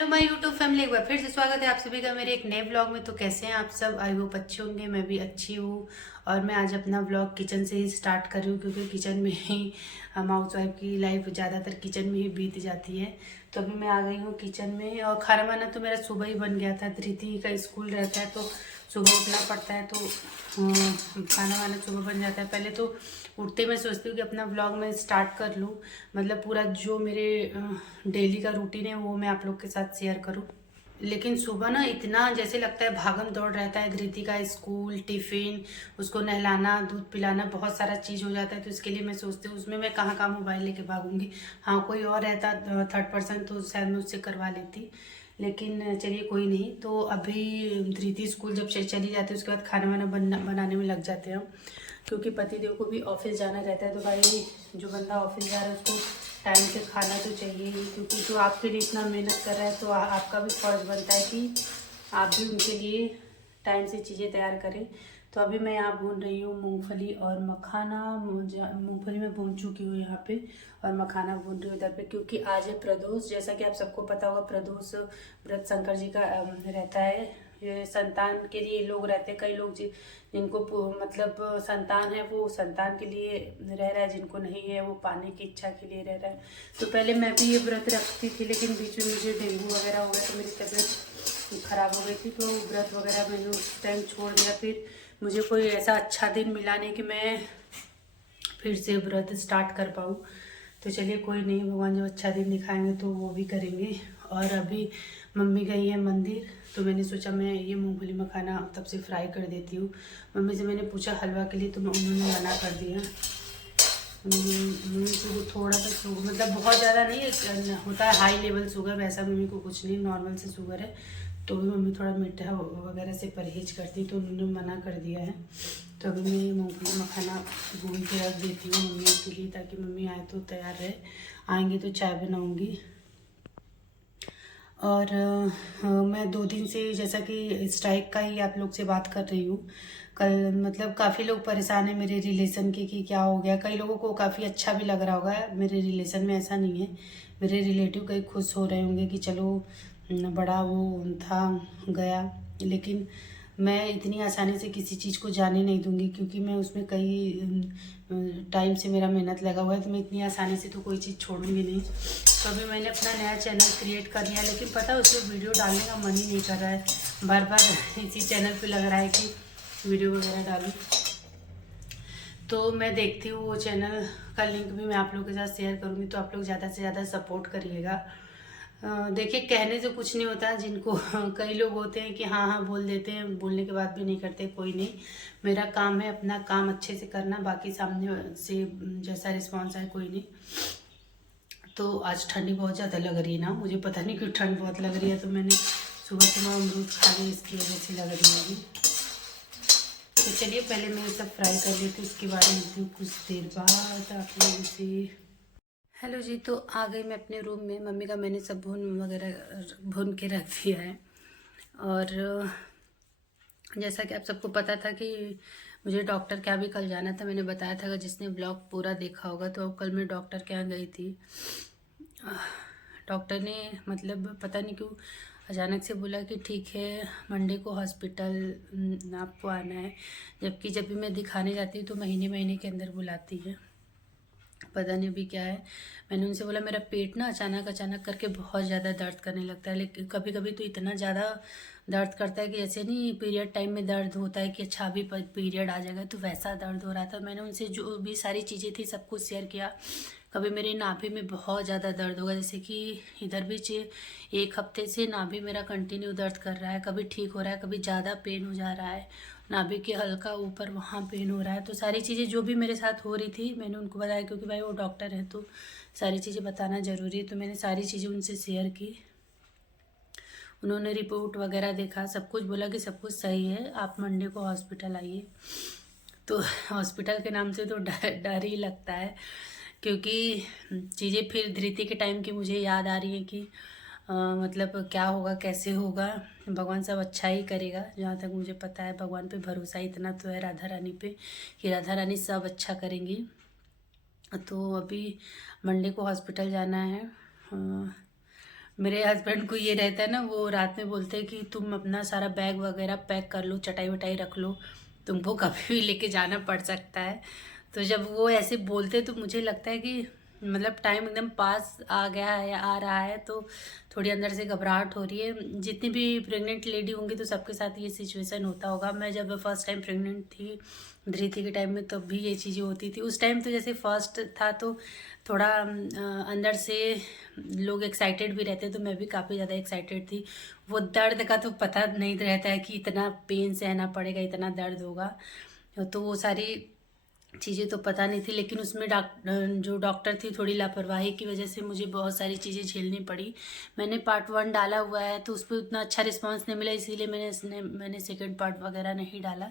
तो my YouTube family एक बार फिर से स्वागत है आप सभी का मेरे एक नए व्लॉग में। तो कैसे हैं आप सब? आई होप अच्छे होंगे। मैं भी अच्छी हूँ। और मैं आज अपना व्लॉग किचन से ही स्टार्ट कर रही हूँ क्योंकि किचन में ही हम हाउस वाइफ की लाइफ ज़्यादातर किचन में ही बीत जाती है। तो अभी मैं आ गई हूँ किचन में और खाना वाना तो मेरा सुबह ही बन गया था। धृति का स्कूल रहता है तो सुबह उठना पड़ता है तो खाना वाना सुबह बन जाता है। पहले तो उठते मैं सोचती हूँ कि अपना व्लॉग मैं स्टार्ट कर लूँ, मतलब पूरा जो मेरे डेली का रूटीन है वो मैं आप लोग के साथ शेयर करूँ। लेकिन सुबह ना इतना जैसे लगता है भागम दौड़ रहता है। धृति का स्कूल, टिफिन, उसको नहलाना, दूध पिलाना, बहुत सारा चीज़ हो जाता है। तो इसके लिए मैं सोचती हूँ उसमें मैं कहाँ मोबाइल लेके भागूंगी। हाँ, कोई और रहता थर्ड पर्सन तो शायद मैं उससे करवा लेती, लेकिन चलिए कोई नहीं। तो अभी धृति स्कूल जब से चली जाती है उसके बाद खाना वाना बनाने में लग जाते हैं हम, क्योंकि पतिदेव को भी ऑफिस जाना रहता है। तो भाई जो बंदा ऑफिस जा रहा है उसको टाइम से खाना तो चाहिए ही, क्योंकि जो आपके लिए इतना मेहनत कर रहा है तो आपका भी फर्ज बनता है कि आप भी उनके लिए टाइम से चीज़ें तैयार करें। तो अभी मैं यहाँ भून रही हूँ मूंगफली और मखाना। मूंगफली में भून चुकी हूँ यहाँ पे और मखाना भून रही हूँ इधर पे, क्योंकि आज है प्रदोष। जैसा कि आप सबको पता होगा, प्रदोष व्रत शंकर जी का रहता है। ये संतान के लिए लोग रहते हैं। कई लोग जिनको मतलब संतान है वो संतान के लिए रह रहा है, जिनको नहीं है वो पाने की इच्छा के लिए रह रहा है। तो पहले मैं भी ये व्रत रखती थी, लेकिन बीच में मुझे डेंगू वगैरह हो गया तो मेरी तबीयत ख़राब हो गई थी, तो व्रत वगैरह मैंने उस टाइम छोड़ दिया। फिर मुझे कोई ऐसा अच्छा दिन मिला नहीं कि मैं फिर से व्रत स्टार्ट कर पाऊँ। तो चलिए कोई नहीं, भगवान जब अच्छा दिन दिखाएंगे तो वो भी करेंगे। और अभी मम्मी गई है मंदिर, तो मैंने सोचा मैं ये मूंगफली मखाना तब से फ्राई कर देती हूँ। मम्मी से मैंने पूछा हलवा के लिए तो उन्होंने मना कर दिया। मम्मी को थोड़ा सा शुगर, मतलब बहुत ज़्यादा नहीं होता है हाई लेवल शुगर, वैसा मम्मी को कुछ नहीं, नॉर्मल से शुगर है। तो भी मम्मी थोड़ा मीठा वगैरह से परहेज करती, तो उन्होंने मना कर दिया है। तो अभी मैं मूंगफली मखाना भून के रख देती हूँ मम्मी के लिए, ताकि मम्मी आए तो तैयार रहे। आएंगे तो चाय बनाऊँगी। और मैं 2 दिन से जैसा कि स्ट्राइक का ही आप लोग से बात कर रही हूँ। कल मतलब काफ़ी लोग परेशान हैं मेरे रिलेशन के कि क्या हो गया। कई लोगों को काफ़ी अच्छा भी लग रहा होगा। मेरे रिलेशन में ऐसा नहीं है। मेरे रिलेटिव कई खुश हो रहे होंगे कि चलो बड़ा वो था गया, लेकिन मैं इतनी आसानी से किसी चीज़ को जाने नहीं दूंगी, क्योंकि मैं उसमें कई टाइम से मेरा मेहनत लगा हुआ है। तो मैं इतनी आसानी से तो कोई चीज़ छोड़ूंगी नहीं। तो अभी मैंने अपना नया चैनल क्रिएट कर लिया, लेकिन पता है उसमें वीडियो डालने का मन ही नहीं कर रहा है। बार बार इसी चैनल पे लग रहा है कि वीडियो वगैरह डालूं। तो मैं देखती हूँ वो चैनल का लिंक भी मैं आप लोगों के साथ शेयर करूँगी, तो आप लोग ज़्यादा से ज़्यादा सपोर्ट करिएगा। देखिए, कहने से कुछ नहीं होता, जिनको कई लोग होते हैं कि हाँ हाँ बोल देते हैं, बोलने के बाद भी नहीं करते। कोई नहीं, मेरा काम है अपना काम अच्छे से करना, बाकी सामने से जैसा रिस्पॉन्स आए कोई नहीं। तो आज ठंडी बहुत ज़्यादा लग रही है ना, मुझे पता नहीं क्यों ठंड बहुत लग रही है। तो मैंने सुबह सुबह अमरूद खा ली, इसकी वजह से लग रही होगी। तो चलिए पहले मैं ये सब फ्राई कर लेती हूँ, उसके बाद मिलती हूँ कुछ देर बाद आप लोगों से। हेलो जी, तो आ गई मैं अपने रूम में। मम्मी का मैंने सब भून वगैरह भून के रख दिया है। और जैसा कि आप सबको पता था कि मुझे डॉक्टर के यहाँ भी कल जाना था, मैंने बताया था। अगर जिसने ब्लॉग पूरा देखा होगा तो अब कल मैं डॉक्टर के यहाँ गई थी। डॉक्टर ने मतलब पता नहीं क्यों अचानक से बोला कि ठीक है मंडे को हॉस्पिटल आपको आना है, जबकि जब भी मैं दिखाने जाती हूँ तो महीने महीने के अंदर बुलाती है। पता नहीं अभी क्या है। मैंने उनसे बोला मेरा पेट ना अचानक अचानक करके बहुत ज़्यादा दर्द करने लगता है, लेकिन कभी कभी तो इतना ज़्यादा दर्द करता है कि जैसे नहीं पीरियड टाइम में दर्द होता है कि अच्छा अभी पीरियड आ जाएगा, तो वैसा दर्द हो रहा था। मैंने उनसे जो भी सारी चीज़ें थी सब कुछ शेयर किया। कभी मेरे नाभि में बहुत ज़्यादा दर्द होगा, जैसे कि इधर भी 1 हफ्ते से नाभि मेरा कंटिन्यू दर्द कर रहा है। कभी ठीक हो रहा है, कभी ज़्यादा पेन हो जा रहा है। नाभि के हल्का ऊपर वहाँ पेन हो रहा है। तो सारी चीज़ें जो भी मेरे साथ हो रही थी मैंने उनको बताया, क्योंकि भाई वो डॉक्टर है तो सारी चीज़ें बताना ज़रूरी है। तो मैंने सारी चीज़ें उनसे शेयर की। उन्होंने रिपोर्ट वगैरह देखा, सब कुछ बोला कि सब कुछ सही है, आप मंडे को हॉस्पिटल आइए। तो हॉस्पिटल के नाम से तो डर ही लगता है, क्योंकि चीज़ें फिर धृति के टाइम की मुझे याद आ रही है कि मतलब क्या होगा कैसे होगा। भगवान सब अच्छा ही करेगा, जहाँ तक मुझे पता है। भगवान पे भरोसा इतना तो है, राधा रानी पे, कि राधा रानी सब अच्छा करेंगी। तो अभी मंडे को हॉस्पिटल जाना है। मेरे हस्बैंड को ये रहता है ना, वो रात में बोलते हैं कि तुम अपना सारा बैग वगैरह पैक कर लो, चटाई वटाई रख लो, तुमको कभी भी लेके जाना पड़ सकता है। तो जब वो ऐसे बोलते तो मुझे लगता है कि मतलब टाइम एकदम पास आ गया है या आ रहा है, तो थोड़ी अंदर से घबराहट हो रही है। जितनी भी प्रेग्नेंट लेडी होंगी तो सबके साथ ये सिचुएशन होता होगा। मैं जब फर्स्ट टाइम प्रेग्नेंट थी धृति के टाइम में, तब भी ये चीज़ें होती थी। उस टाइम तो जैसे फर्स्ट था तो थोड़ा अंदर से लोग एक्साइटेड भी रहते, तो मैं भी काफ़ी ज़्यादा एक्साइटेड थी। वो दर्द का तो पता नहीं रहता है कि इतना पेन सहना पड़ेगा, इतना दर्द होगा, तो वो सारी चीज़ें तो पता नहीं थी। लेकिन उसमें जो डॉक्टर थी, थोड़ी लापरवाही की वजह से मुझे बहुत सारी चीज़ें झेलनी पड़ी। मैंने पार्ट 1 डाला हुआ है तो उस पर उतना अच्छा रिस्पांस नहीं मिला, इसीलिए मैंने सेकंड पार्ट वगैरह नहीं डाला।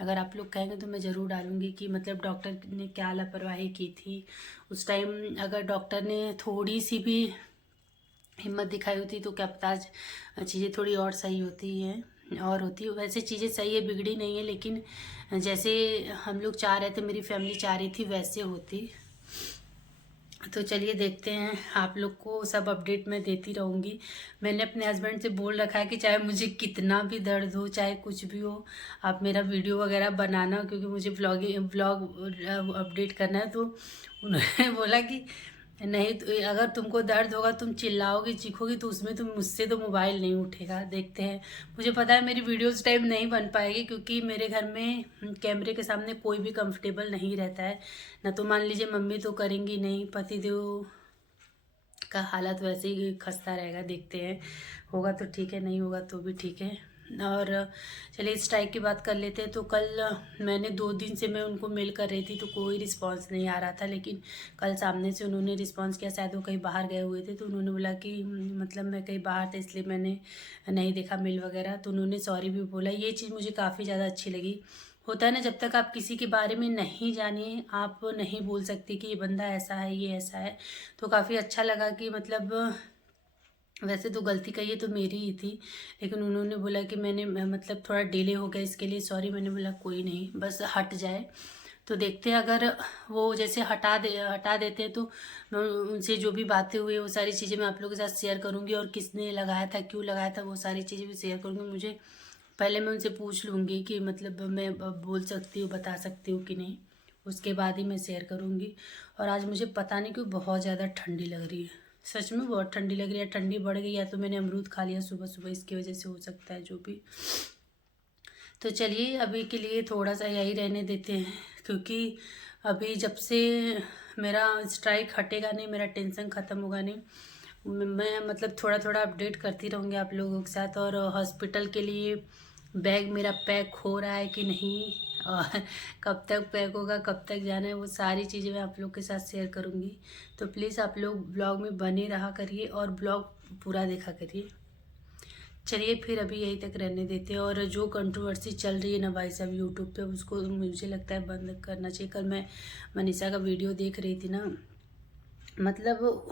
अगर आप लोग कहेंगे तो मैं ज़रूर डालूँगी कि मतलब डॉक्टर ने क्या लापरवाही की थी उस टाइम। अगर डॉक्टर ने थोड़ी सी भी हिम्मत दिखाई होती तो क्या पता आज चीज़ें थोड़ी और सही होती हैं और होती। वैसे चीज़ें सही है, बिगड़ी नहीं है, लेकिन जैसे हम लोग चाह रहे थे, मेरी फैमिली चाह रही थी, वैसे होती। तो चलिए देखते हैं, आप लोग को सब अपडेट मैं देती रहूँगी। मैंने अपने हस्बैंड से बोल रखा है कि चाहे मुझे कितना भी दर्द हो, चाहे कुछ भी हो, आप मेरा वीडियो वगैरह बनाना, क्योंकि मुझे व्लॉग अपडेट करना है। तो उन्होंने बोला कि नहीं, तो अगर तुमको दर्द होगा, तुम चिल्लाओगी चीखोगी, तो उसमें तुम मुझसे तो मोबाइल नहीं उठेगा। देखते हैं, मुझे पता है मेरी वीडियोस टाइम नहीं बन पाएगी, क्योंकि मेरे घर में कैमरे के सामने कोई भी कंफर्टेबल नहीं रहता है ना। तो मान लीजिए मम्मी तो करेंगी नहीं, पतिदेव का हालत वैसे ही खस्ता रहेगा। देखते हैं, होगा तो ठीक है, नहीं होगा तो भी ठीक है। और चलिए स्ट्राइक की बात कर लेते हैं। तो कल मैंने 2 दिन से मैं उनको मेल कर रही थी तो कोई रिस्पांस नहीं आ रहा था, लेकिन कल सामने से उन्होंने रिस्पांस किया। शायद वो कहीं बाहर गए हुए थे, तो उन्होंने बोला कि मतलब मैं कहीं बाहर था इसलिए मैंने नहीं देखा मेल वगैरह। तो उन्होंने सॉरी भी बोला। ये चीज़ मुझे काफ़ी ज़्यादा अच्छी लगी। होता है ना, जब तक आप किसी के बारे में नहीं जानिए, आप नहीं बोल सकते कि ये बंदा ऐसा है, ये ऐसा है। तो काफ़ी अच्छा लगा कि मतलब वैसे तो गलती कही है तो मेरी ही थी, लेकिन उन्होंने बोला कि मतलब थोड़ा डिले हो गया, इसके लिए सॉरी। मैंने बोला कोई नहीं, बस हट जाए। तो देखते हैं, अगर वो जैसे हटा देते हैं तो मैं उनसे जो भी बातें हुई वो सारी चीज़ें मैं आप लोगों के साथ शेयर करूँगी, और किसने लगाया था, क्यों लगाया था, वो सारी चीज़ें भी शेयर करूँगी। मुझे पहले मैं उनसे पूछ लूँगी कि मतलब मैं बोल सकती हूँ, बता सकती हूँ कि नहीं, उसके बाद ही मैं शेयर करूँगी। और आज मुझे पता नहीं क्यों बहुत ज़्यादा ठंडी लग रही है, सच में बहुत ठंडी लग रही है। ठंडी बढ़ गई, या तो मैंने अमरूद खा लिया सुबह सुबह, इसकी वजह से हो सकता है जो भी। तो चलिए अभी के लिए थोड़ा सा यही रहने देते हैं, क्योंकि अभी जब से मेरा स्ट्राइक हटेगा नहीं, मेरा टेंशन ख़त्म होगा नहीं, मैं मतलब थोड़ा थोड़ा अपडेट करती रहूँगी आप लोगों के साथ। और हॉस्पिटल के लिए बैग मेरा पैक हो रहा है कि नहीं, और कब तक पैक होगा, कब तक जाना है, वो सारी चीज़ें मैं आप लोग के साथ शेयर करूँगी। तो प्लीज़ आप लोग ब्लॉग में बने रहा करिए और ब्लॉग पूरा देखा करिए। चलिए फिर अभी यहीं तक रहने देते हैं। और जो कंट्रोवर्सी चल रही है ना भाई साहब यूट्यूब पे, उसको मुझे लगता है बंद करना चाहिए। कल मैं मनीषा का वीडियो देख रही थी ना, मतलब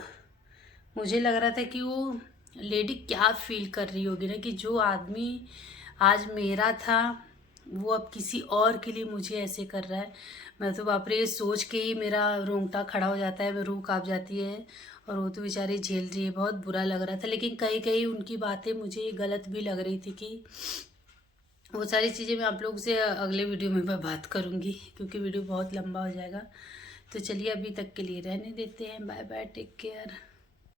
मुझे लग रहा था कि वो लेडी क्या फील कर रही होगी ना, कि जो आदमी आज मेरा था वो अब किसी और के लिए मुझे ऐसे कर रहा है। मैं तो बाप रे, ये सोच के ही मेरा रोंगटा खड़ा हो जाता है, मैं रूह काँप जाती है। और वो तो बेचारी झेल रही है, बहुत बुरा लग रहा था। लेकिन कहीं कहीं उनकी बातें मुझे गलत भी लग रही थी, कि वो सारी चीज़ें मैं आप लोग से अगले वीडियो में मैं बात करूँगी, क्योंकि वीडियो बहुत लंबा हो जाएगा। तो चलिए अभी तक के लिए रहने देते हैं। Bye bye, take care.